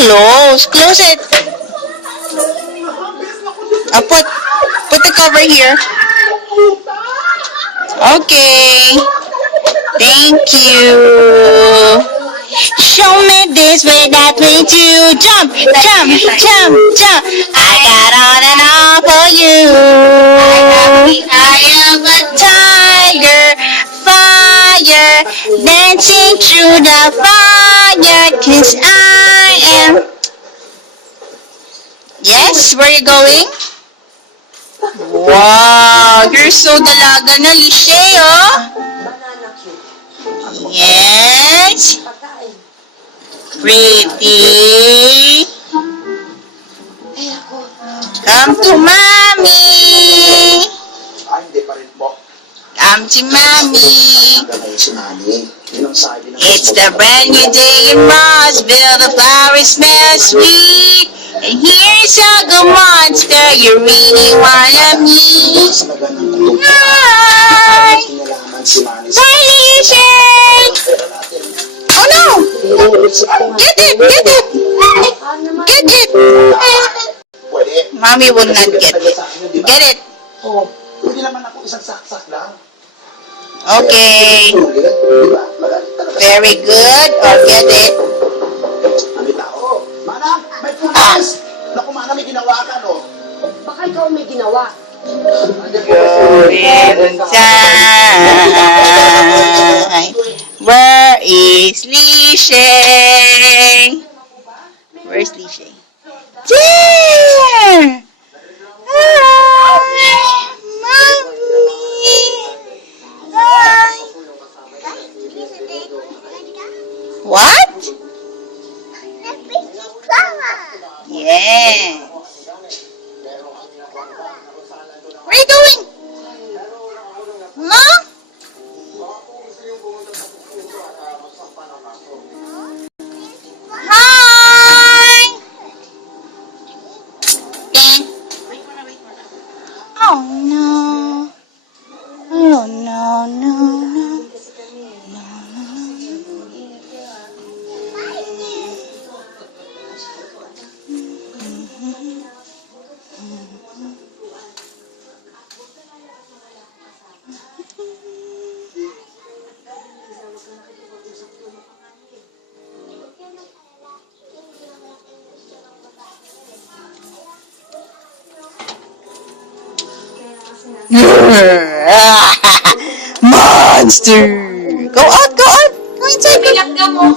close. Close it. Put the cover here. Okay. Thank you. Show me this way, that way to jump, jump, jump, jump. I got on and off for you. I am a tiger, fire, dancing through the fire, 'cause I am. Yes, where are you going? Wow, you're so dalaga na, Lishay, oh. Yes. Pretty. Come to mommy. Come to mommy. It's the brand new day in Roseville. The flowers smell sweet. And here's a good monster you really wanna meet. Hi. Bye, Lishay. Oh no! Get it! Get it! Get it! Mommy will not get it. Get it! Pwede naman ako isang saksak lang. Okay. Very good. Or get it. Manang, may punas! Naku, Manang, may ginawa ka, no? Baka ikaw may ginawa. Go inside. Where is Lishay? Where's Lishay? There! Hi, mommy. Hi. What? Yes. Where are you going? Huh? Hi. Oh no. Oh no, no, no. Monster! Go out! Go out! Go inside! Pinakga mo.